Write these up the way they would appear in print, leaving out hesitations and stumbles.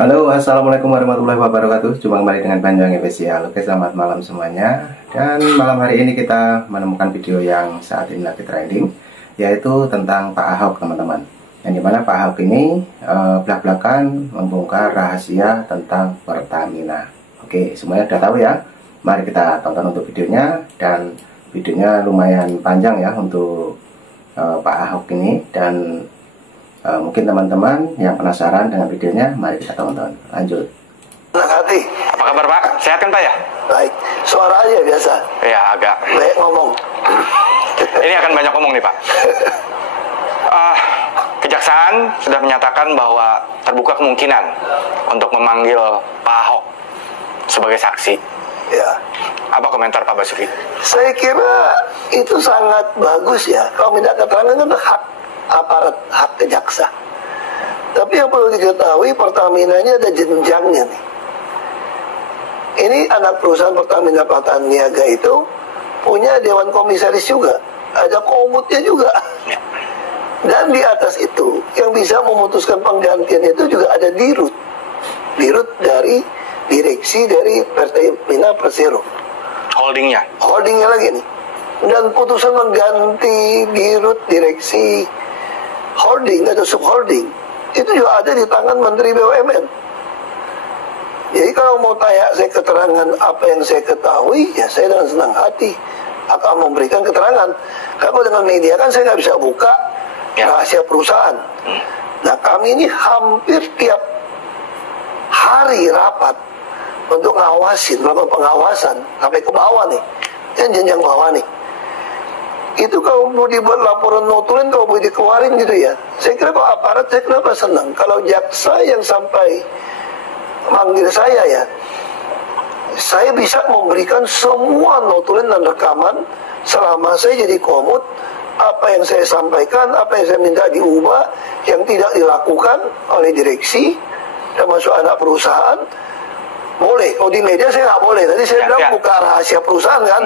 Halo, assalamualaikum warahmatullahi wabarakatuh. Jumpa kembali dengan Panjang Spesial. Oke, selamat malam semuanya. Dan malam hari ini kita menemukan video yang saat ini lagi trending, yaitu tentang Pak Ahok, teman-teman. Yang dimana Pak Ahok ini belak-belakan membongkar rahasia tentang Pertamina. Oke, semuanya sudah tahu ya. Mari kita tonton untuk videonya, dan videonya lumayan panjang ya untuk Pak Ahok ini. Dan mungkin teman-teman yang penasaran dengan videonya, mari kita tonton. Lanjut. Hati. Apa kabar Pak? Sehat kan Pak ya? Baik. Suaranya biasa. Ya agak. Baik ngomong. Ini akan banyak ngomong nih Pak. Kejaksaan sudah menyatakan bahwa terbuka kemungkinan untuk memanggil Pak Ahok sebagai saksi. Ya. Apa komentar Pak Basuki? Saya kira itu sangat bagus ya. Kalau minta keterangan kan hak aparat, hak kejaksa. Tapi yang perlu diketahui, Pertamina ini ada jenjangnya nih. Ini anak perusahaan Pertamina Prataniaga itu punya dewan komisaris juga, ada komutnya juga. Dan di atas itu yang bisa memutuskan penggantian itu juga ada dirut dari direksi dari Pertamina Persero, holdingnya lagi nih. Dan putusan mengganti dirut direksi holding atau subholding itu juga ada di tangan Menteri BUMN. Jadi kalau mau tanya saya keterangan apa yang saya ketahui, ya saya dengan senang hati akan memberikan keterangan. Kalau dengan media kan saya nggak bisa buka rahasia perusahaan. Nah, kami ini hampir tiap hari rapat untuk ngawasin, melakukan pengawasan sampai ke bawah nih, yang jenjang bawah nih. Itu kalau mau dibuat laporan notulen, kalau mau dikeluarin gitu ya. Saya kira kalau aparat, saya kenapa senang. Kalau jaksa yang sampai manggil saya ya, saya bisa memberikan semua notulen dan rekaman selama saya jadi komut. Apa yang saya sampaikan, apa yang saya minta diubah, yang tidak dilakukan oleh direksi, termasuk anak perusahaan, boleh. Kalau di media saya nggak boleh. Tadi saya bilang buka rahasia perusahaan kan.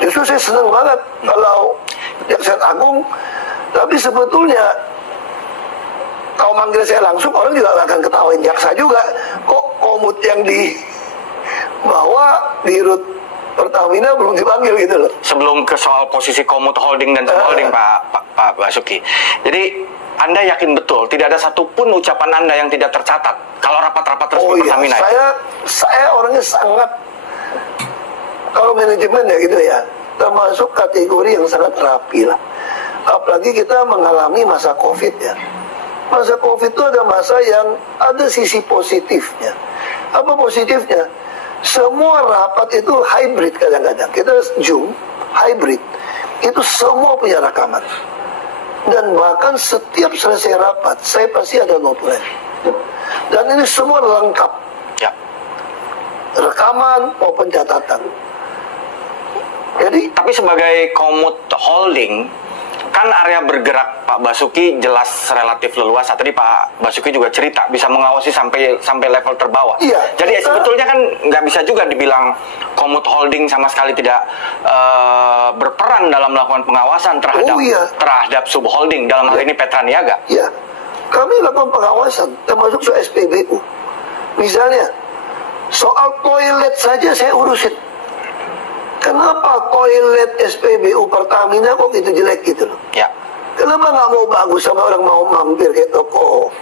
Justru saya senang banget kalau Jaksa Agung. Tapi sebetulnya kalau manggil saya langsung, orang juga nggak akan ketawain jaksa juga. Kok komut yang di bawah dirut Pertamina belum dipanggil gitu loh. Sebelum ke soal posisi komut holding dan subholding Pak Basuki. Jadi Anda yakin betul tidak ada satupun ucapan Anda yang tidak tercatat kalau rapat-rapat resmi Pertamina? Saya orangnya sangat, kalau manajemen ya gitu ya, termasuk kategori yang sangat rapi lah. Apalagi kita mengalami masa COVID ya. Masa COVID itu ada masa yang ada sisi positifnya. Apa positifnya? Semua rapat itu hybrid kadang-kadang. Kita Zoom, hybrid. Itu semua punya rekaman. Dan bahkan setiap selesai rapat, saya pasti ada notulen. Dan ini semua lengkap. Ya. Rekaman maupun catatan. Jadi, tapi sebagai komut holding, kan area bergerak Pak Basuki jelas relatif leluasa. Tadi Pak Basuki juga cerita bisa mengawasi sampai level terbawah. Iya, jadi sebetulnya kan nggak bisa juga dibilang komut holding sama sekali tidak berperan dalam melakukan pengawasan terhadap subholding, dalam hal ini Petraniaga. Iya, kami lakukan pengawasan termasuk soal SPBU. Misalnya soal toilet saja saya urusin. Kenapa toilet SPBU Pertamina kok gitu jelek gitu loh? Ya. Kenapa nggak mau bagus sama orang mau mampir ke toko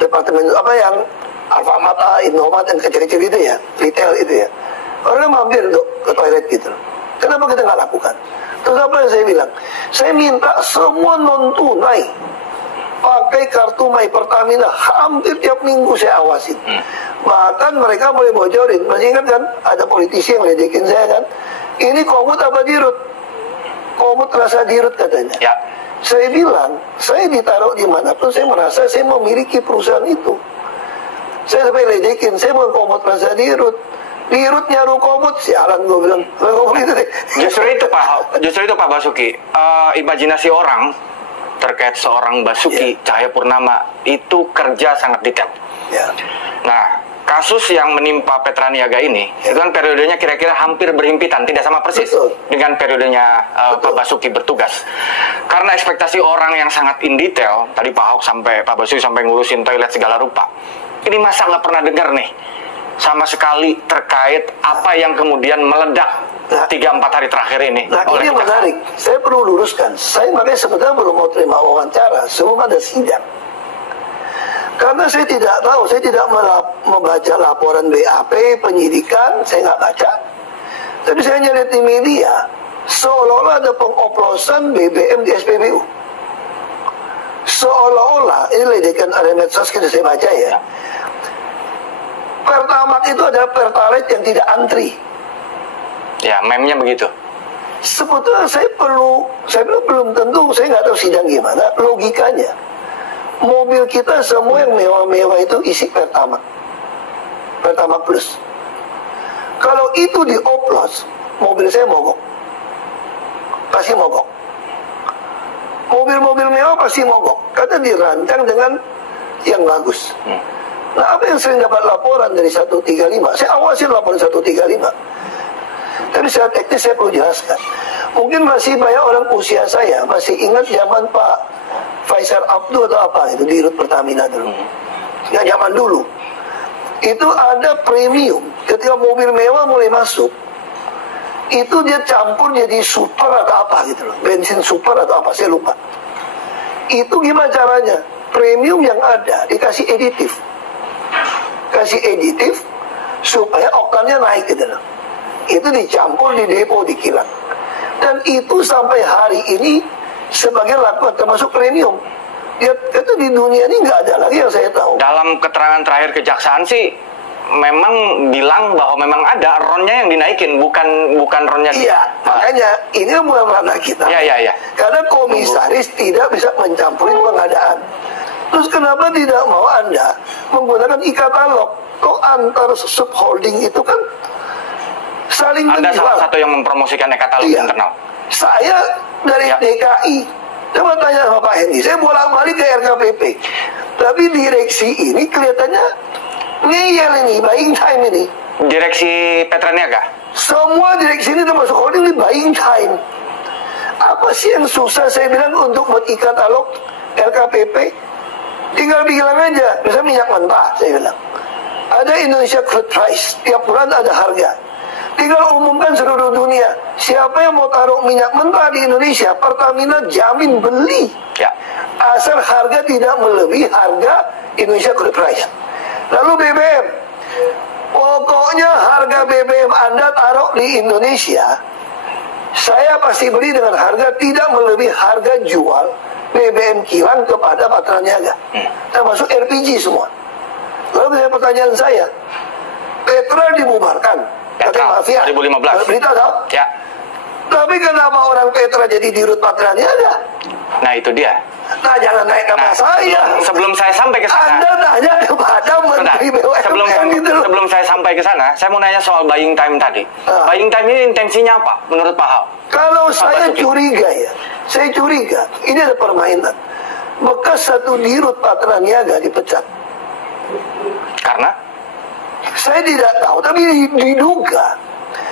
departemen apa yang Alfamart, Indomaret yang kecil-kecil gitu ya, retail itu ya. Orang mampir untuk ke toilet gitu loh. Kenapa kita nggak lakukan? Terus apa yang saya bilang? Saya minta semua non tunai pakai kartu My Pertamina, hampir tiap minggu saya awasin. Bahkan mereka boleh bocorin. Masih ingat kan? Ada politisi yang ledekin saya kan? Ini komut apa dirut? Komut rasa dirut katanya. Ya. Saya bilang, saya ditaruh dimanapun saya merasa saya memiliki perusahaan itu. Saya sampai ledekin, saya bukan komut rasa dirut. Dirut nyaru komut, sialan gue bilang. Gitu deh. Justru itu Pak Basuki. Imajinasi orang terkait seorang Basuki Cahayapurnama itu kerja sangat detail. Ya. Nah, kasus yang menimpa Petraniaga ini, itu kan periodenya kira-kira hampir berhimpitan, tidak sama persis dengan periodenya Pak Basuki bertugas. Karena ekspektasi orang yang sangat in detail, tadi Pak Basuki sampai ngurusin toilet segala rupa. Ini masa nggak pernah dengar nih sama sekali terkait apa yang kemudian meledak 3-4 hari terakhir ini. Nah, ini yang menarik. Saya perlu luruskan. Saya makanya sebenarnya belum mau terima wawancara sebelum ada sidang. Karena saya tidak tahu, saya tidak membaca laporan BAP, penyidikan, saya nggak baca. Tapi saya lihat di media, seolah-olah ada pengoplosan BBM di SPBU. Seolah-olah, ini ledekan ada medsos kita saya baca ya. Pertamax itu adalah Pertalite yang tidak antri. Ya, meme-nya begitu. Sebetulnya saya belum tentu, saya nggak tahu sidang gimana, logikanya. Mobil kita semua yang mewah-mewah itu isi Pertamax. Pertamax Plus. Kalau itu dioplos, mobil saya mogok. Pasti mogok. Mobil-mobil mewah pasti mogok. Karena dirancang dengan yang bagus. Nah, apa yang sering dapat laporan dari 135? Saya awasin laporan 135. Tapi secara teknis saya perlu jelaskan. Mungkin masih banyak orang usia saya masih ingat zaman Pak Faisal Abdul atau apa itu di Rut Pertamina dulu. Ya, zaman dulu. Itu ada premium. Ketika mobil mewah mulai masuk, itu dia campur jadi super atau apa gitu loh. Bensin super atau apa, saya lupa. Itu gimana caranya? Premium yang ada dikasih aditif. Kasih aditif supaya oktannya naik gitu loh. Itu dicampur di depo di kilang. Dan itu sampai hari ini sebagai lakukan termasuk premium. Ya, itu di dunia ini nggak ada lagi yang saya tahu. Dalam keterangan terakhir kejaksaan sih memang bilang bahwa memang ada ronnya yang dinaikin, bukan ronnya. Iya, makanya ini bukan ranah kita. Iya. Karena komisaris tidak bisa mencampuri pengadaan. Terus kenapa tidak mau Anda menggunakan e-katalog? Kok antar subholding itu kan saling menjual. Anda salah satu yang mempromosikan e-katalog internal. Saya dari DKI. Coba tanya sama Pak Hendy. Saya bolak-balik ke RKPP. Tapi direksi ini kelihatannya ngeyel ini, buying time ini. Direksi Petra Niaga? Semua direksi ini termasuk holding ini buying time. Apa sih yang susah saya bilang untuk buat e-katalog RKPP? Tinggal bilang aja, misalnya minyak mentah, saya bilang. Ada Indonesia Crude Price, tiap bulan ada harga. Tinggal umumkan seluruh dunia, siapa yang mau taruh minyak mentah di Indonesia, Pertamina jamin beli. Ya. Asal harga tidak melebihi harga Indonesia Crude Price. Lalu BBM, pokoknya harga BBM Anda taruh di Indonesia, saya pasti beli dengan harga tidak melebihi harga jual BBM kilang kepada Patra Niaga, termasuk LPG semua. Lalu pertanyaan saya, Petra dibubarkan, Petra, mafia 2015. berita tahu? Ya. Tapi kenapa orang Petra jadi dirut Patra Niaga? Nah itu dia. Nah jangan naik nama saya. Sebelum saya sampai ke sana, Anda tanya kepada Menteri BUMN gitu loh. Sebelum saya sampai ke sana, saya mau nanya soal buying time tadi. Buying time ini intensinya apa menurut Pak Hao? Kalau saya curiga ya, saya curiga ini ada permainan. Bekas satu dirut Patra Niaga dipecat. Karena? Saya tidak tahu, tapi diduga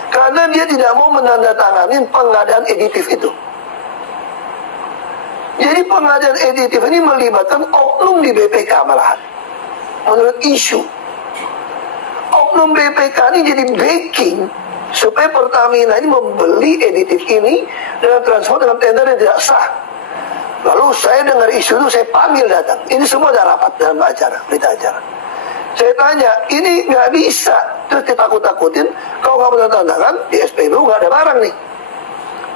karena dia tidak mau menandatangani pengadaan editif itu. Jadi pengadaan editif ini melibatkan oknum di BPK malahan. Menurut isu, oknum BPK ini jadi backing supaya Pertamina ini membeli editif ini dengan transport dengan tender yang tidak sah. Lalu saya dengar isu itu, saya panggil datang. Ini semua ada rapat dalam acara, berita acara. Saya tanya, ini nggak bisa. Terus ditakut-takutin, kalau nggak menandatangan di SPBU nggak ada barang nih.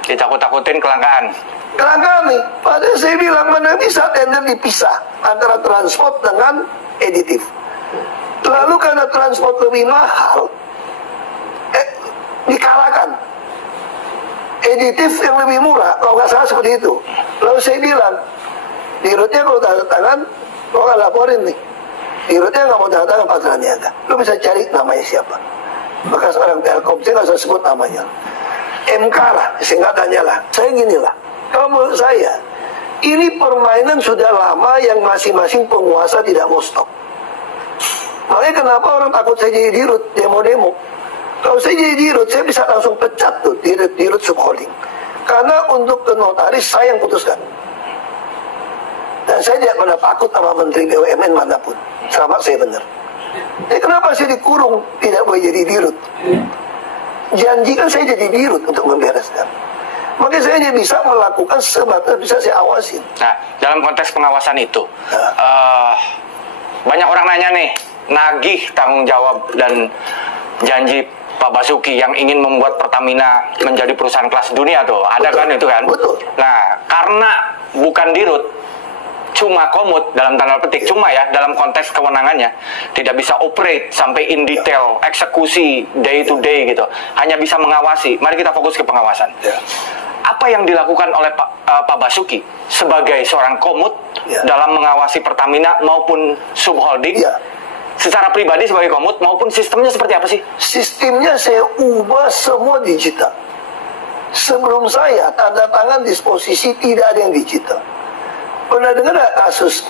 Ditakut-takutin kelangkaan. Kelangkaan nih. Padahal saya bilang mana bisa tender dipisah antara transport dengan editif. Lalu karena transport lebih mahal, dikalahkan. Editif yang lebih murah, kalau nggak salah seperti itu. Lalu saya bilang, dirutnya kalau tanda tangan, lo nggak laporin nih. Dirutnya nggak mau tanda tangan Patra Niaga. Lo bisa cari namanya siapa. Bekas orang Telkom, saya nggak usah sebut namanya. MK lah, singkatannya lah. Saya gini lah, kalau menurut saya, ini permainan sudah lama yang masing-masing penguasa tidak mau stop. Makanya kenapa orang takut saya jadi dirut, demo-demo. Kalau saya jadi dirut, saya bisa langsung pecat tuh dirut subholding. Karena untuk ke notaris saya yang putuskan. Dan saya tidak pernah takut sama Menteri BUMN manapun. Sama saya benar. Kenapa saya dikurung? Tidak boleh jadi dirut. Janjikan saya jadi dirut untuk membereskan. Makanya saya hanya bisa melakukan sebatas bisa saya awasin. Nah, dalam konteks pengawasan itu, banyak orang nanya nih, nagih tanggung jawab dan janji Pak Basuki yang ingin membuat Pertamina menjadi perusahaan kelas dunia tuh, ada kan itu kan? Betul. Nah, karena bukan dirut, cuma komut dalam tanda petik, cuma ya dalam konteks kewenangannya tidak bisa operate sampai in detail, eksekusi day to day gitu, hanya bisa mengawasi. Mari kita fokus ke pengawasan. Apa yang dilakukan oleh Pak Basuki sebagai seorang komut dalam mengawasi Pertamina maupun subholding? Secara pribadi sebagai komut maupun sistemnya seperti apa sih? Sistemnya saya ubah semua digital. Sebelum saya tanda tangan disposisi tidak ada yang digital. Pernah dengar gak kasus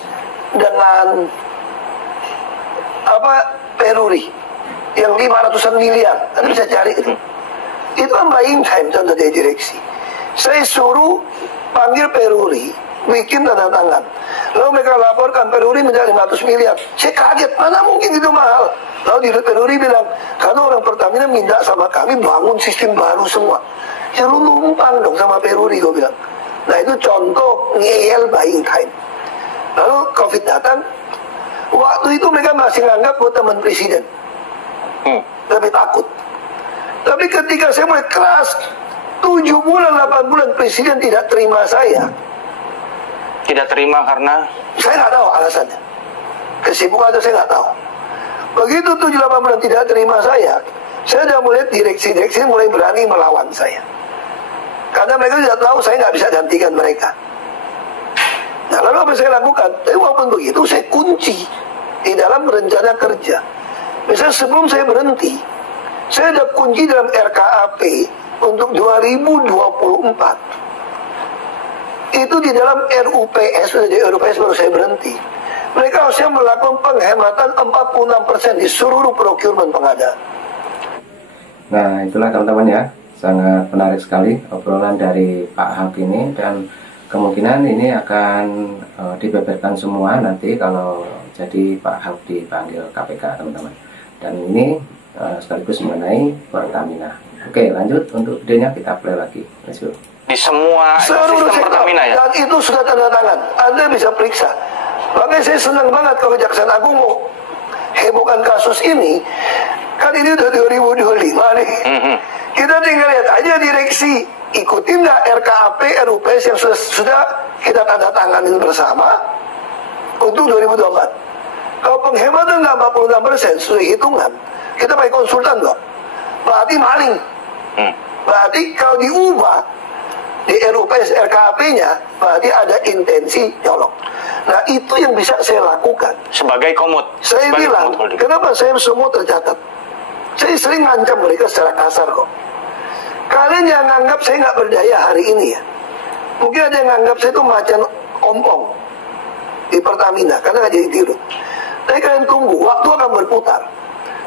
dengan Peruri yang 500-an miliar? Anda bisa cari itu. Itu kan buying time contoh dari direksi. Saya suruh panggil Peruri, bikin tanda tangan. Lalu mereka laporkan Peruri minta 500 miliar. Saya kaget, mana mungkin itu mahal. Lalu di Peruri bilang, karena orang Pertamina minta sama kami bangun sistem baru semua. Ya lu numpang dong sama Peruri, gue bilang. Nah itu contoh ngeyel buying time. Lalu COVID datang, waktu itu mereka masih nganggap gue teman presiden. Lebih takut. Tapi ketika saya mulai keras, 7 bulan, 8 bulan presiden tidak terima saya. Tidak terima karena? Saya nggak tahu alasannya. Kesibukan atau saya nggak tahu. Begitu 7-8 bulan tidak terima saya sudah melihat direksi-direksi mulai berani melawan saya. Karena mereka sudah tahu saya nggak bisa gantikan mereka. Nah lalu apa saya lakukan? Tapi walaupun begitu saya kunci di dalam rencana kerja. Misalnya sebelum saya berhenti, saya ada kunci dalam RKAP untuk 2024. Itu di dalam RUPS, sudah di RUPS baru saya berhenti. Mereka harusnya melakukan penghematan 46% di seluruh procurement pengadaan. Nah itulah teman-teman ya, sangat menarik sekali obrolan dari Pak Ahok ini, dan kemungkinan ini akan dibeberkan semua nanti kalau jadi Pak Ahok dipanggil KPK teman-teman. Dan ini sekaligus mengenai Pertamina. Oke lanjut, untuk videonya kita play lagi. Let's go. Di semua seluruh sistem Pertamina ya? Dan itu sudah tanda tangan, Anda bisa periksa. Makanya saya senang banget kalau Kejaksaan Agung mau hebohkan kasus ini. Kan ini udah 2025 nih. Kita tinggal lihat aja direksi ikutin nggak RKAP, RUPS yang sudah kita tanda tanganin bersama untuk 2024. Kalau penghematan nggak 46% sudah hitungan, kita pakai konsultan dong. Berarti maling. Berarti kalau diubah di RUPS RKAP-nya, berarti ada intensi nyolong. Nah itu yang bisa saya lakukan sebagai komut. Saya sebagai bilang, kenapa saya semua tercatat. Saya sering ngancam mereka secara kasar kok. Kalian yang nganggap saya nggak berdaya hari ini ya. Mungkin ada yang nganggap saya itu macan ompong di Pertamina karena nggak jadi dirut. Tapi kalian tunggu, waktu akan berputar.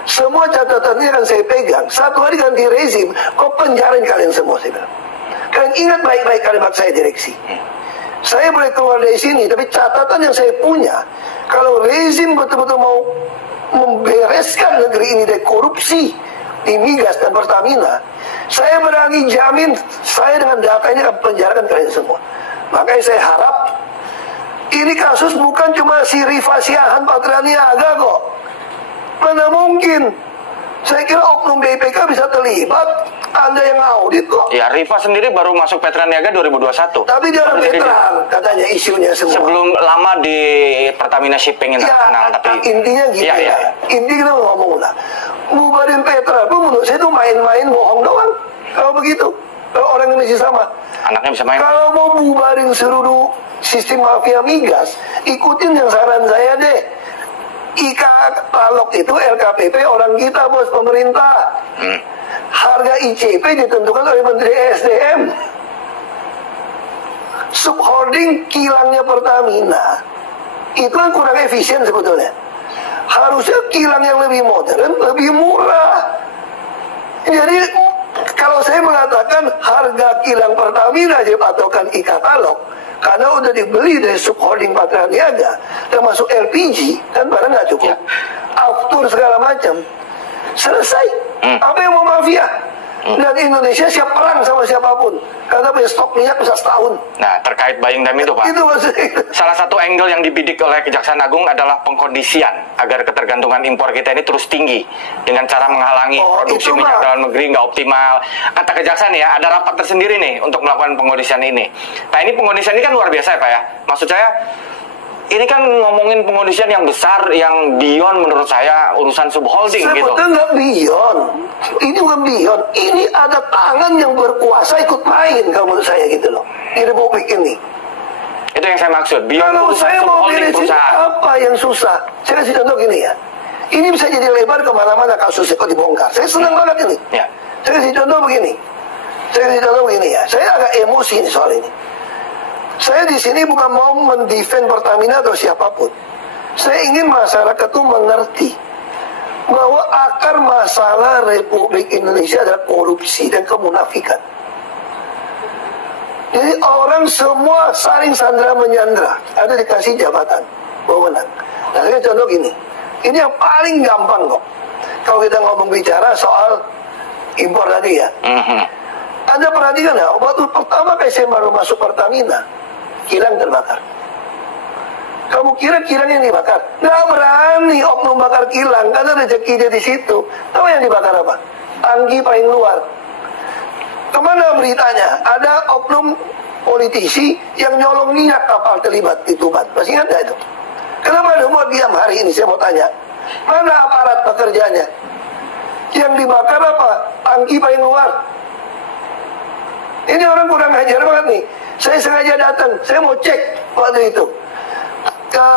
Semua catatannya akan saya pegang. Satu hari ganti rezim, kok penjarain kalian semua, saya bilang. Kalian ingat baik-baik kalimat saya direksi. Saya boleh keluar dari sini, tapi catatan yang saya punya, kalau rezim betul-betul mau membereskan negeri ini dari korupsi di migas dan Pertamina, saya berani jamin saya dengan data ini akan penjarakan kalian semua. Makanya saya harap ini kasus bukan cuma si Rifa Siahan Patra Niaga kok. Mana mungkin. Saya kira oknum BPK bisa terlibat. Anda yang audit kok. Ya, Rifa sendiri baru masuk Petra Niaga 2021. Tapi dia orang veteran, katanya isunya semua. Sebelum lama di Pertamina Shipping Internasional. Ya, tapi intinya gitu ya. Intinya kita ngomong lah. Bubarin Petra pun menurut saya itu main-main bohong doang. Kalau begitu, kalau orang Indonesia sama. Anaknya bisa main. Kalau mau bubarin seluruh sistem mafia migas, ikutin yang saran saya deh. Ika-talok itu LKPP orang kita, bos, pemerintah. Harga ICP ditentukan oleh Menteri SDM. Subholding kilangnya Pertamina itu kan kurang efisien sebetulnya. Harusnya kilang yang lebih modern, lebih murah. Jadi kalau saya mengatakan harga kilang Pertamina aja patokan Ika-talok, karena udah dibeli dari subholding Patra Niaga, termasuk LPG, kan barang nggak cukup. aftur segala macam, selesai. Apa yang mau mafia? Dan Indonesia siap perang sama siapapun karena punya stok minyak bisa setahun. Nah, terkait buying time itu, Pak. Itu maksudnya. Salah satu angle yang dibidik oleh Kejaksaan Agung adalah pengkondisian agar ketergantungan impor kita ini terus tinggi dengan cara menghalangi produksi minyak dalam negeri nggak optimal. Kata Kejaksaan ya, ada rapat tersendiri nih untuk melakukan pengkondisian ini. Nah, ini pengkondisian ini kan luar biasa ya, Pak ya. Maksud saya, ini kan ngomongin pengkondisian yang besar, yang beyond menurut saya urusan subholding gitu. Sebetulnya nggak beyond. Ini bukan beyond. Ini ada tangan yang berkuasa ikut main kalau menurut saya gitu loh. Di Republik ini. Itu yang saya maksud. Beyond Kalau saya mau beresin apa yang susah? Saya kasih contoh gini ya. Ini bisa jadi lebar kemana-mana kasusnya kok dibongkar. Saya senang banget ini. Ya. Saya kasih contoh begini. Saya agak emosi nih soal ini. Saya di sini bukan mau mendefend Pertamina atau siapapun. Saya ingin masyarakat itu mengerti bahwa akar masalah Republik Indonesia adalah korupsi dan kemunafikan. Jadi orang semua saling sandra menyandra, ada dikasih jabatan, wewenang. Nah, saya contoh gini, ini yang paling gampang kok. Kalau kita ngomong bicara soal impor tadi ya, Anda perhatikan ya, waktu pertama kali saya baru masuk Pertamina, kilang terbakar. Kamu kira kilang yang dibakar? Nggak berani oknum bakar kilang, karena rezekinya di situ. Tahu yang dibakar apa? Tangki paling luar. Kemana beritanya? Ada oknum politisi yang nyolong minyak kapal terlibat di Tuban. Masih ingat nggak itu? Kenapa ada mau diam hari ini? Saya mau tanya. Mana aparat pekerjanya? Yang dibakar apa? Tangki paling luar. Ini orang kurang ajar banget nih. Saya sengaja datang, saya mau cek waktu itu ke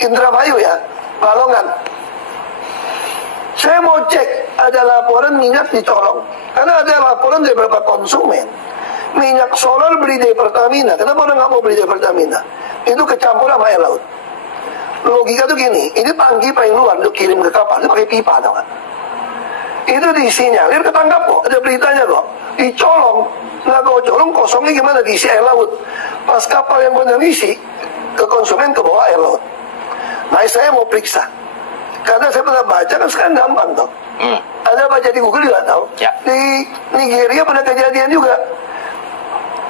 Indramayu ya, Balongan. Saya mau cek ada laporan minyak dicolong. Karena ada laporan dari beberapa konsumen. Minyak solar beli dari Pertamina. Kenapa orang nggak mau beli dari Pertamina? Itu kecampur sama air laut. Logika tuh gini, ini tangki paling luar untuk kirim ke kapal, itu pakai pipa tau gak? Itu disinyalir ketangkap kok, ada beritanya kok. Dicolong, nggak kau colong kosongnya gimana, diisi air laut. Pas kapal yang benar isi, ke konsumen ke bawah air laut. Nah saya mau periksa. Karena saya pernah baca kan sekarang gampang toh. Ada baca di Google juga tahu. Ya. Di Nigeria pernah kejadian juga.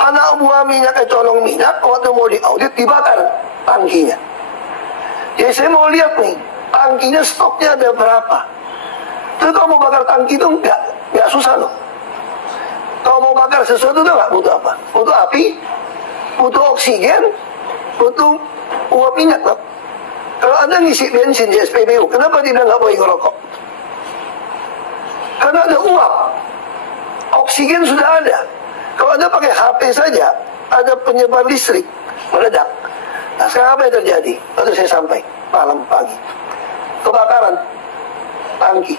Anak buah minyak colong minyak waktu mau diaudit dibakar tangkinya. Jadi saya mau lihat nih, tangkinya stoknya ada berapa. Terus kalau mau bakar tangki itu nggak susah loh. Kalau mau bakar sesuatu itu nggak butuh apa? Butuh api, butuh oksigen, butuh uap minyak loh. Kalau Anda ngisi bensin di SPBU, kenapa tidak nggak boleh ngerokok? Karena ada uap, oksigen sudah ada. Kalau Anda pakai HP saja, ada penyebar listrik meledak. Nah sekarang apa yang terjadi? Lalu saya sampai malam pagi, kebakaran tangki.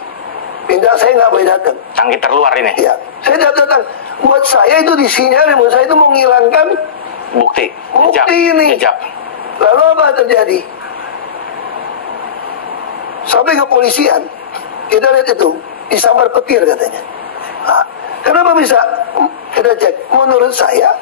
Pindah saya nggak boleh datang. Tangki terluar ini. Ya, saya datang. Buat saya itu disinyalir, buat saya itu mau menghilangkan Bukti ini. Jejak. Lalu apa terjadi? Sampai ke polisian, kita lihat itu disambar petir katanya. Nah, kenapa bisa? Kita cek. Menurut saya,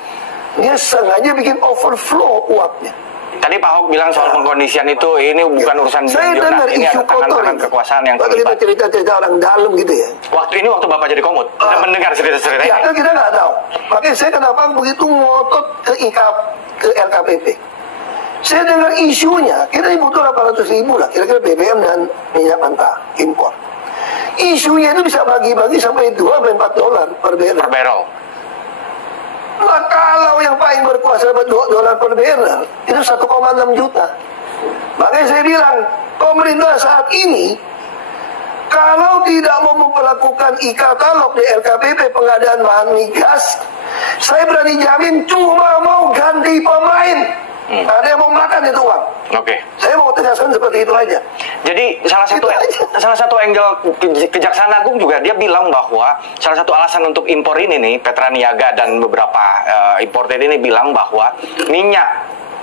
dia sengaja bikin overflow uapnya. Tadi Pak Ahok bilang soal pengkondisian itu ini bukan urusan saya dengar ini isu ada kotor tangan kekuasaan yang waktu kita terlibat. cerita orang dalam gitu ya. Waktu Bapak jadi komut, kita mendengar cerita-cerita Ya, ini. kita nggak tahu. Makanya saya kenapa begitu ngotot ke LKPP. Saya dengar isunya, kita butuh 800.000 lah, kira-kira BBM dan minyak mentah impor. Isunya itu bisa bagi-bagi sampai $2-4 per barrel. Nah, kalau yang paling berkuasa dapat $2 per barrel, itu 1,6 juta. Makanya saya bilang, pemerintah saat ini, kalau tidak mau memperlakukan e-katalog di LKPP pengadaan bahan migas, saya berani jamin cuma mau ganti pemain. Ada yang mau makan itu uang. Oke. Saya mau tegaskan seperti itu aja. Jadi salah satu angle Kejaksaan Agung juga dia bilang bahwa salah satu alasan untuk impor ini nih Petraniaga dan beberapa importer ini bilang bahwa minyak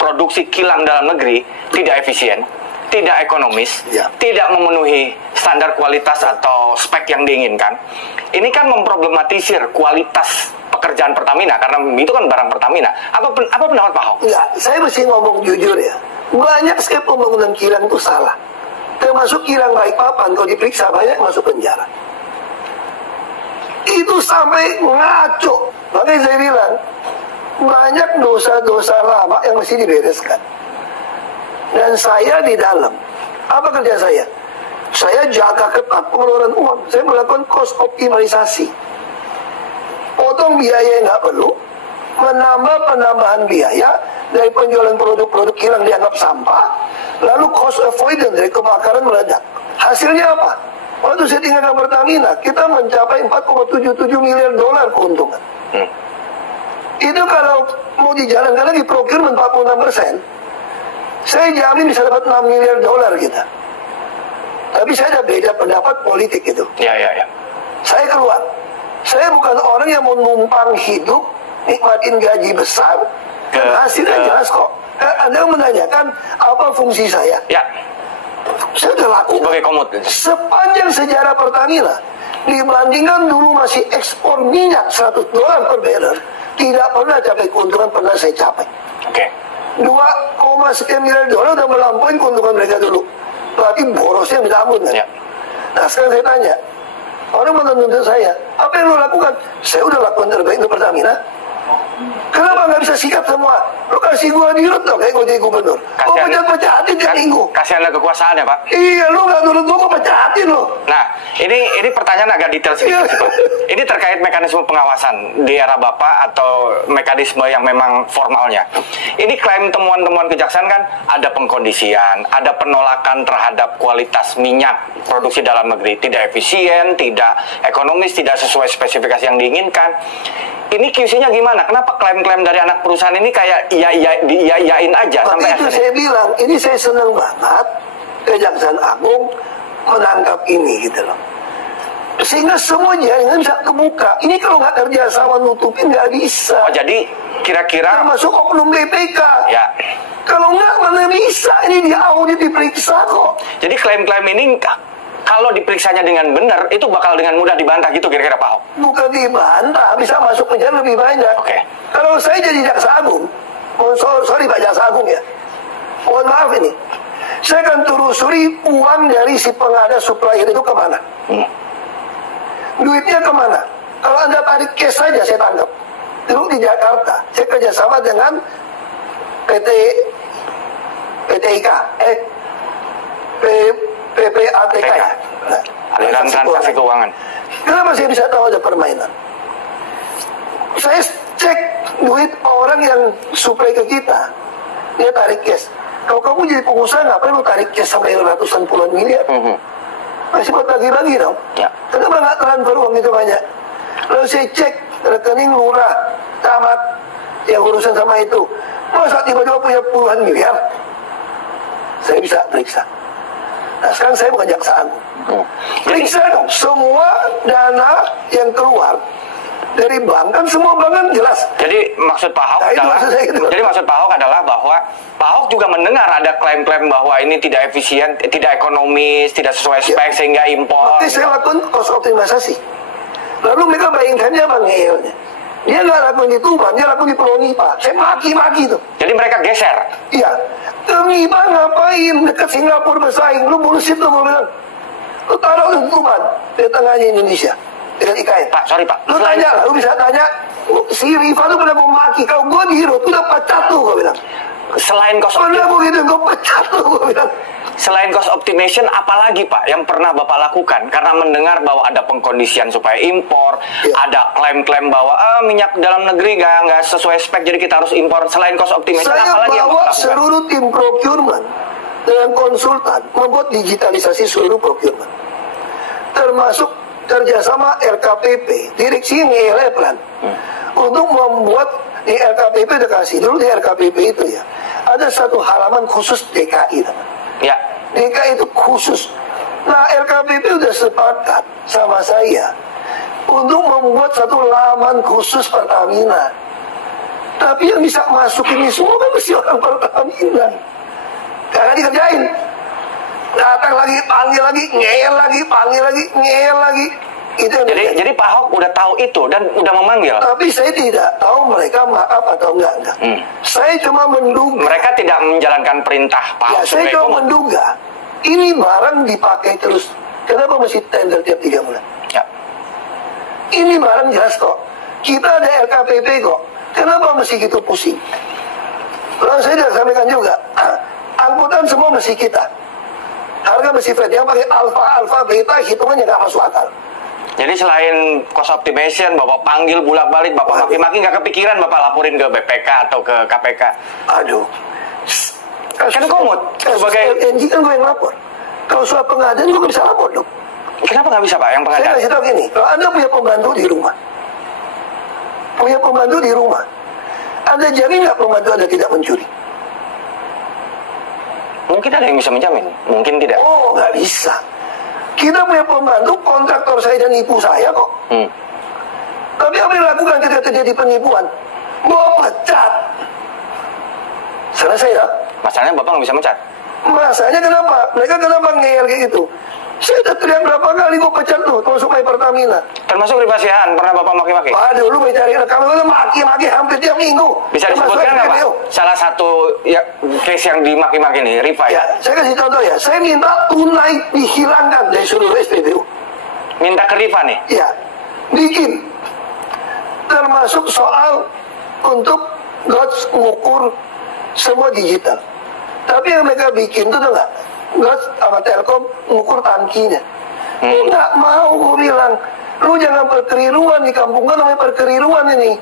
produksi kilang dalam negeri tidak efisien, tidak ekonomis, tidak memenuhi standar kualitas atau spek yang diinginkan. Ini kan memproblematisir kualitas pekerjaan Pertamina karena itu kan barang Pertamina. Apa pendapat Pak Ahok? Enggak, saya mesti ngomong jujur ya. Banyak sekali pembangunan kilang itu salah. Termasuk kilang baik papan, kalau diperiksa banyak masuk penjara. Itu sampai ngaco. Makanya saya bilang, banyak dosa-dosa lama yang mesti dibereskan. Dan saya di dalam. Apa kerja saya? Saya jaga ketat pengeluaran uang. Saya melakukan cost optimalisasi. Potong biaya yang nggak perlu, menambah penambahan biaya dari penjualan produk-produk kilang dianggap sampah, lalu cost avoidance dari kebakaran meledak. Hasilnya apa? Waktu saya tinggalkan Pertamina, kita mencapai 4,77 miliar dolar keuntungan. Itu kalau mau dijalankan lagi procurement 46%, saya jamin bisa dapat 6 miliar dolar kita. Tapi saya ada beda pendapat politik itu. Ya. Saya keluar. Saya bukan orang yang mau numpang hidup, nikmatin gaji besar, dan hasilnya jelas kok. Anda menanyakan apa fungsi saya? Ya. Saya sudah lakukan. Sebagai komod. Sepanjang sejarah Pertamina, dibandingkan dulu masih ekspor minyak 100 dolar per barrel, tidak pernah capai keuntungan pernah saya capai. Oke. 2, sekian miliar dolar udah melampaui keuntungan mereka dulu. Berarti borosnya minta ampun kan? Ya. Nah sekarang saya tanya, orang menuntut saya, apa yang lo lakukan? Saya udah lakukan terbaik untuk Pertamina. Kenapa nggak bisa sikat semua? Lo kasih gua dirut dong kayak gue jadi gubernur. Gue pecat-pecatin tiap minggu. Kasih Anda kekuasaan ya Pak? Iya, lo nggak nurut gue pecatin lo. Nah, ini pertanyaan agak detail sedikit sih Pak. Ini terkait mekanisme pengawasan di era Bapak atau mekanisme yang memang formalnya. Ini klaim temuan-temuan kejaksaan kan ada pengkondisian, ada penolakan terhadap kualitas minyak produksi dalam negeri, tidak efisien, tidak ekonomis, tidak sesuai spesifikasi yang diinginkan. Ini QC-nya gimana? Kenapa klaim-klaim dari anak perusahaan ini kayak iya-iyain aja sampai itu akhirnya? saya bilang, ini saya senang banget Kejaksaan Agung menangkap ini gitu loh. Sehingga semua jaringan bisa kebuka. Ini kalau nggak kerja sama nutupin nggak bisa. Oh, jadi kira-kira termasuk oknum BPK. Ya. Kalau nggak mana bisa ini diaudit diperiksa kok. Jadi klaim-klaim ini kalau diperiksanya dengan benar itu bakal dengan mudah dibantah gitu kira-kira Pak Ahok? Bukan dibantah, bisa masuk penjara lebih banyak. Oke. Kalau saya jadi jaksa agung, sorry Pak Jaksa Agung ya, mohon maaf ini, saya akan telusuri uang dari si pengada supplier itu kemana. Duitnya kemana? Kalau Anda tarik cash saja saya tangkap. Dulu di Jakarta, saya kerjasama dengan PTIK, PPATK ya. Nah, Aliran transaksi keuangan. Kenapa saya bisa tahu ada permainan? Saya cek duit orang yang supply ke kita, dia tarik cash. Kalau kamu jadi pengusaha, ngapain lu tarik cash sampai ratusan puluhan miliar? Masih buat bagi-bagi dong. Ya. Kenapa nggak transfer uang itu banyak? Lalu saya cek rekening lurah, camat yang urusan sama itu. Masa tiba-tiba punya puluhan miliar? Saya bisa periksa. Nah sekarang saya bukan jaksa agung. Periksa dong semua dana yang keluar dari bank, kan semua bank kan jelas. Jadi maksud Pak Ahok maksud Pak Ahok adalah bahwa Pak Ahok juga mendengar ada klaim-klaim bahwa ini tidak efisien, tidak ekonomis, tidak sesuai spek sehingga impor. Oke, saya lakukan cost optimalisasi. Lalu mereka bayangkannya apa ngehelnya? Dia nggak lakukan di Tuban, dia lakukan di Pulau Nipa. Saya maki-maki tuh. Jadi mereka geser. Iya. Nipa ngapain dekat Singapura bersaing? Lu bullshit lu, gue bilang. Lu taruh di Tuban, di tengahnya Indonesia dengan IKN. Pak, sorry Pak. Lu tanya, lu bisa tanya. Si Riva tuh pernah mau maki. Kalau gue di Hero, udah pecat tuh, gue bilang. Selain cost pernah begitu, gue pecat tuh, gue bilang. Selain cost optimization, apalagi Pak yang pernah Bapak lakukan? Karena mendengar bahwa ada pengkondisian supaya impor, ada klaim-klaim bahwa minyak dalam negeri nggak sesuai spek, jadi kita harus impor. Selain cost optimization, apalagi yang Bapak lakukan? Saya bawa seluruh tim procurement dengan konsultan membuat digitalisasi seluruh procurement, termasuk kerjasama RKPP, direksi nge-plan untuk membuat di RKPP udah kasih dulu di RKPP itu ya ada satu halaman khusus DKI teman. Ya. DKI itu khusus. Nah RKPP udah sepakat sama saya untuk membuat satu laman khusus Pertamina. Tapi yang bisa masuk ini semua kan mesti orang Pertamina. Karena dikerjain. Datang lagi, panggil lagi, ngeyel lagi, panggil lagi, ngeyel lagi. Itu jadi Pak Ahok udah tahu itu dan udah memanggil. Tapi saya tidak tahu mereka maaf atau enggak. Saya cuma menduga. Mereka tidak menjalankan perintah Pak Ahok. Ya, saya cuma menduga Ini barang dipakai terus. Kenapa masih tender tiap 3 bulan? Ya. Ini barang jelas kok. Kita ada LKPP kok. Kenapa mesti gitu pusing? Lalu saya sudah sampaikan juga, angkutan semua mesti kita. Harga mesti flat. Yang pakai alfa, beta, hitungannya nggak masuk akal. Jadi selain cost optimization, Bapak panggil bolak-balik, Bapak maki-maki, nggak kepikiran Bapak laporin ke BPK atau ke KPK? Aduh. Kan komut sebagai LNG kan gue yang lapor. Kalau soal pengadaan gue bisa lapor dong. Kenapa nggak bisa Pak yang Saya pengadaan? kasih tahu gini, kalau Anda punya pembantu di rumah, Anda jamin nggak pembantu Anda tidak mencuri? Mungkin ada yang bisa menjamin, mungkin tidak. Oh, nggak bisa. Kita punya pembantu, kontraktor saya dan ibu saya kok. Tapi apa yang dilakukan ketika terjadi penipuan? Gue pecat. Selesai ya? Masalahnya Bapak nggak bisa mencat. Masanya kenapa? Mereka kenapa ngeyel kayak gitu? Saya udah teriak berapa kali gue pecat tuh, masuk ke Pertamina. Termasuk Rivasihan, pernah Bapak maki-maki? Waduh, lu mencari rekam, lu maki-maki hampir tiap minggu. Bisa Termasuk disebutkan nggak Pak? SPBU. Salah satu ya, case yang dimaki-maki nih, Riva Ya, ya? saya kasih contoh ya. Saya minta tunai dihilangkan dari seluruh SPBU. Minta ke Riva nih? Ya, bikin. Termasuk soal untuk GOTS ngukur semua digital. Tapi yang mereka bikin itu tuh nggak, GOTS sama Telkom ngukur tangkinya. Nggak mau gue bilang, lu jangan perkeliruan di kampung kan, namanya perkeliruan ini.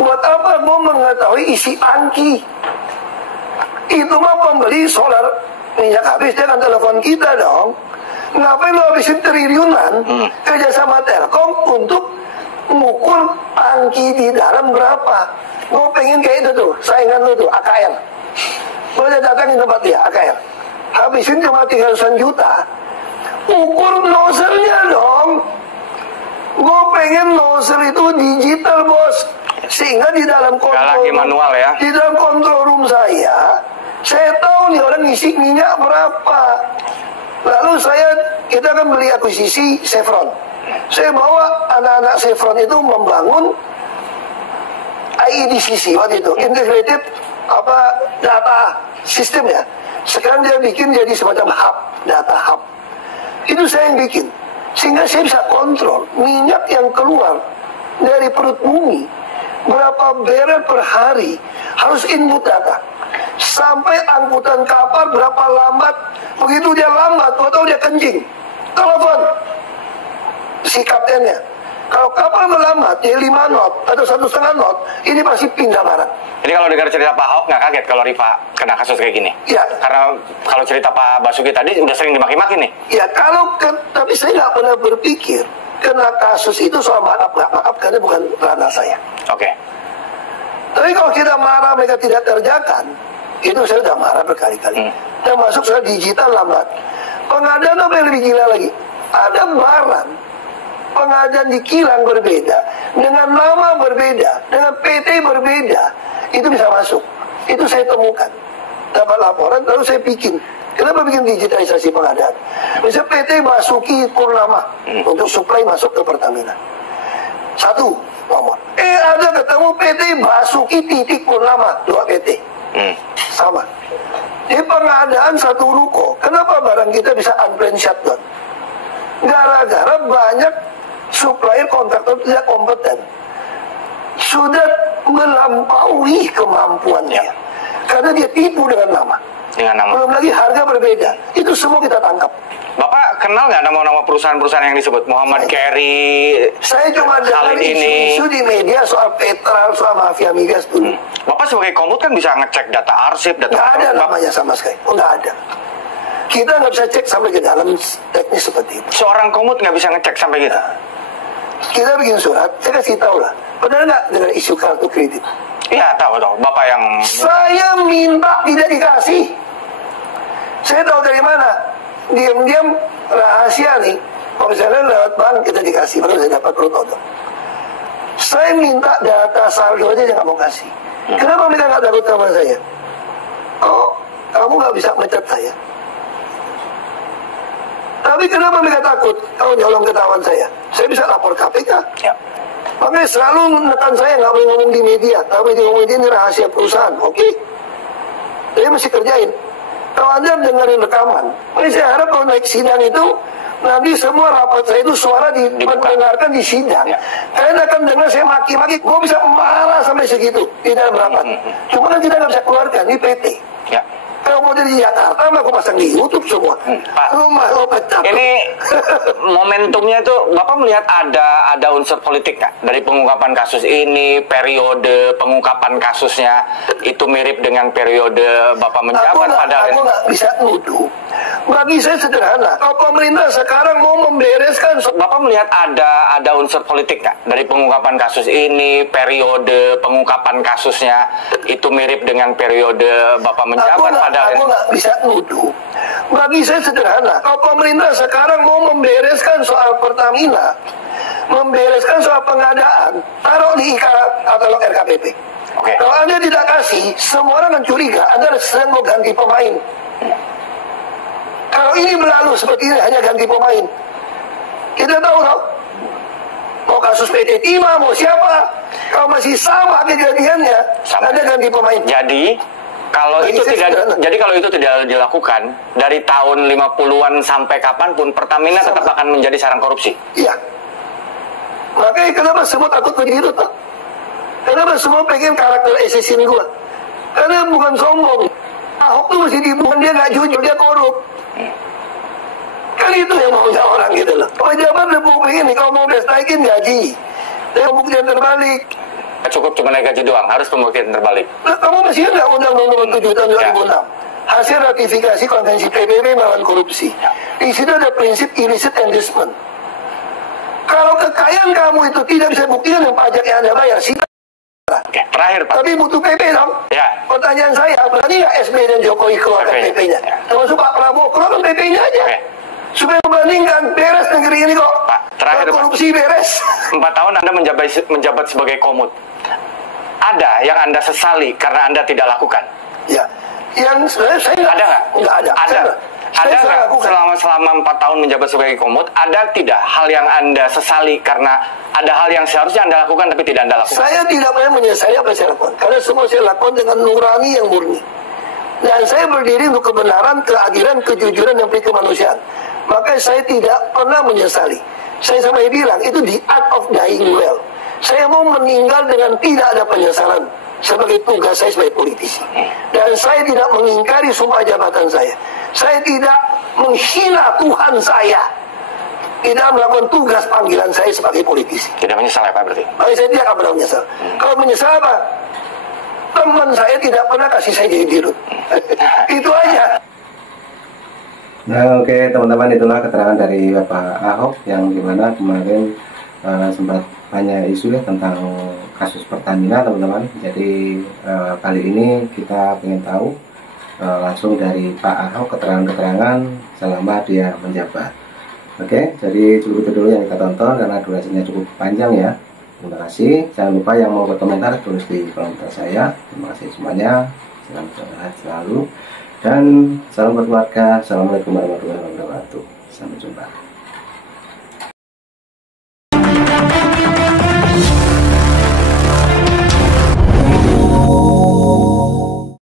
Buat apa gue mengetahui isi tangki? Itu mah pembeli solar minyak habis, dia akan telepon kita dong. Ngapain lu habisin triliunan kerja sama Telkom untuk mengukur tangki di dalam berapa? Gue pengen kayak itu tuh, saingan lu tuh, AKL. Gue udah datangin tempat dia, AKL. Habisin cuma 300 juta. Ukur nozzle-nya dong. Gue pengen nozzle itu digital, bos. Sehingga di dalam kontrol lagi manual ya. Di dalam kontrol room saya tahu nih orang ngisi minyak berapa. Lalu kita akan beli akuisisi Chevron. Saya bawa anak-anak Chevron itu membangun IEDCC waktu itu, integrated data system ya. Sekarang dia bikin jadi semacam hub, data hub. Itu saya yang bikin, sehingga saya bisa kontrol minyak yang keluar dari perut bumi berapa barrel per hari, harus input data. Sampai angkutan kapal berapa lambat, begitu dia lambat, atau dia kencing, telepon si kaptennya. Kalau kapal melambat, dia 5 knot atau 1,5 knot, ini pasti pindah barang. Jadi kalau dengar cerita Pak Ahok nggak kaget kalau Riva kena kasus kayak gini? Ya. Karena kalau cerita Pak Basuki tadi udah sering dimaki-maki nih. Ya tapi saya nggak pernah berpikir kena kasus itu soal maaf karena bukan ranah saya. Oke. Tapi kalau kita marah mereka tidak kerjakan, itu saya udah marah berkali-kali. Termasuk soal digital lambat. Pengadaan apa yang lebih gila lagi? Ada barang pengadaan di kilang berbeda, dengan nama berbeda, dengan PT berbeda, itu bisa masuk. Itu saya temukan. Dapat laporan, lalu saya bikin. Kenapa bikin digitalisasi pengadaan? Misalnya PT Basuki Purnama untuk supply masuk ke Pertamina. 1 nomor. Ada ketemu PT Basuki Titik Purnama, 2 PT. Sama. Di pengadaan 1 ruko, kenapa barang kita bisa unplanned shutdown? Gara-gara banyak supplier kontraktor tidak kompeten, sudah melampaui kemampuannya, karena dia tipu dengan nama. Belum lagi harga berbeda, itu semua kita tangkap. Bapak kenal nggak nama-nama perusahaan-perusahaan yang disebut Muhammad Carey? Saya cuma dengar isu di media soal Petral, soal mafia migas dulu. Bapak sebagai komut kan bisa ngecek data arsip, data. Nggak ada namanya sama sekali, nggak ada. Kita nggak bisa cek sampai ke dalam teknis seperti itu. Seorang komut nggak bisa ngecek sampai gitu. Kita bikin surat, saya kasih tahu lah. Benar nggak dengan isu kartu kredit? Iya, tahu. Bapak yang... Saya minta tidak dikasih. Saya tahu dari mana. Diam-diam rahasia nih. Kalau misalnya lewat bank kita dikasih, baru saya dapat perut. Saya minta data saldo aja dia nggak mau kasih. Kenapa mereka nggak takut sama saya? Oh, kamu nggak bisa mecat saya. Tapi kenapa mereka takut kalau nyolong ketahuan saya? Saya bisa lapor KPK. Ya. Makanya selalu menekan saya nggak boleh ngomong di media. Nggak boleh ngomong di ini rahasia perusahaan. Oke? Saya mesti kerjain. Kalau Anda dengerin rekaman, saya harap kalau naik sidang itu nanti semua rapat saya itu suara didengarkan di sidang. Kalian akan dengar saya maki-maki, gue bisa marah sampai segitu di dalam rapat. Cuma kan kita nggak bisa keluarkan, ini PT. Ya. Kalau mau jadi Jakarta, aku pasang di YouTube semua. Pak, ini momentumnya itu Bapak melihat ada unsur politik nggak dari pengungkapan kasus ini, periode pengungkapan kasusnya itu mirip dengan periode Bapak menjabat pada. Aku nggak bisa nuduh. Bagi saya sederhana. Kalau pemerintah sekarang mau membereskan, Bapak melihat ada unsur politik nggak dari pengungkapan kasus ini, periode pengungkapan kasusnya itu mirip dengan periode Bapak menjabat pada. Aku nggak bisa nuduh. Bagi saya sederhana. Kalau pemerintah sekarang mau membereskan soal Pertamina, membereskan soal pengadaan, taruh di katalog RKPP. Okay. Kalau Anda tidak kasih, semua orang akan curiga Anda sedang mau ganti pemain. Kalau ini berlalu seperti ini hanya ganti pemain, kita tahu tau. Mau kasus PT Timah, mau siapa, kalau masih sama kejadiannya, Anda ganti pemain. Kalau itu tidak dilakukan dari tahun 50-an sampai kapanpun Pertamina tetap akan menjadi sarang korupsi. Iya. Makanya kenapa semua takut begitu tuh? Kenapa semua pengen karakter assassin gua? Karena bukan sombong. Ahok tuh mesti dibuang, dia nggak jujur, dia korup. Kan itu yang maunya orang gitu loh. Pejabat Republik ini kalau mau naikin gaji, dia pembuktian terbalik. Cukup cuma naik gaji doang, harus pembuktian terbalik. Nah, kamu masih ada Undang-Undang Nomor 7 tahun 2006. Hasil ratifikasi konvensi PBB melawan korupsi. Di situ ada prinsip illicit inducement. Kalau kekayaan kamu itu tidak bisa buktikan dengan pajak yang Anda bayar, Oke, terakhir Pak. Tapi butuh PP dong. Ya. Pertanyaan saya, berani nggak SBY dan Jokowi keluarkan PP-nya? Termasuk Pak Prabowo, keluarkan PP-nya aja. Supaya membandingkan, beres negeri ini kok. Pak, terakhir Pak. Korupsi beres. 4 tahun Anda menjabat sebagai Komut. Ada yang Anda sesali karena Anda tidak lakukan? Ya, yang sebenarnya saya nggak. Ada nggak? Nggak ada. Ada nggak selama 4 tahun menjabat sebagai Komut, ada tidak hal yang Anda sesali karena ada hal yang seharusnya Anda lakukan tapi tidak Anda lakukan? Saya tidak pernah menyesali apa yang saya lakukan, karena semua saya lakukan dengan nurani yang murni. Dan saya berdiri untuk kebenaran, keadilan, kejujuran, dan kemanusiaan. Maka saya tidak pernah menyesali. Saya sampai bilang, itu the art of dying well. Saya mau meninggal dengan tidak ada penyesalan sebagai tugas saya sebagai politisi. Dan saya tidak mengingkari sumpah jabatan saya. Saya tidak menghina Tuhan saya. Tidak melakukan tugas panggilan saya sebagai politisi. Tidak menyesal ya Pak berarti? Makanya saya tidak akan pernah menyesal. Kalau menyesal apa? Teman saya tidak pernah kasih saya jadi dirut. Itu aja. Nah, oke teman-teman, itulah keterangan dari Bapak Ahok yang dimana kemarin sempat banyak isu ya tentang kasus Pertamina teman-teman. Jadi kali ini kita ingin tahu langsung dari Pak Ahok keterangan-keterangan selama dia menjabat. Oke, jadi cukup itu dulu yang kita tonton karena durasinya cukup panjang ya. Terima kasih. Jangan lupa yang mau berkomentar tulis di komentar saya. Terima kasih semuanya. Salam sehat selalu dan salam berkeluarga. Assalamualaikum warahmatullahi wabarakatuh. Sampai jumpa.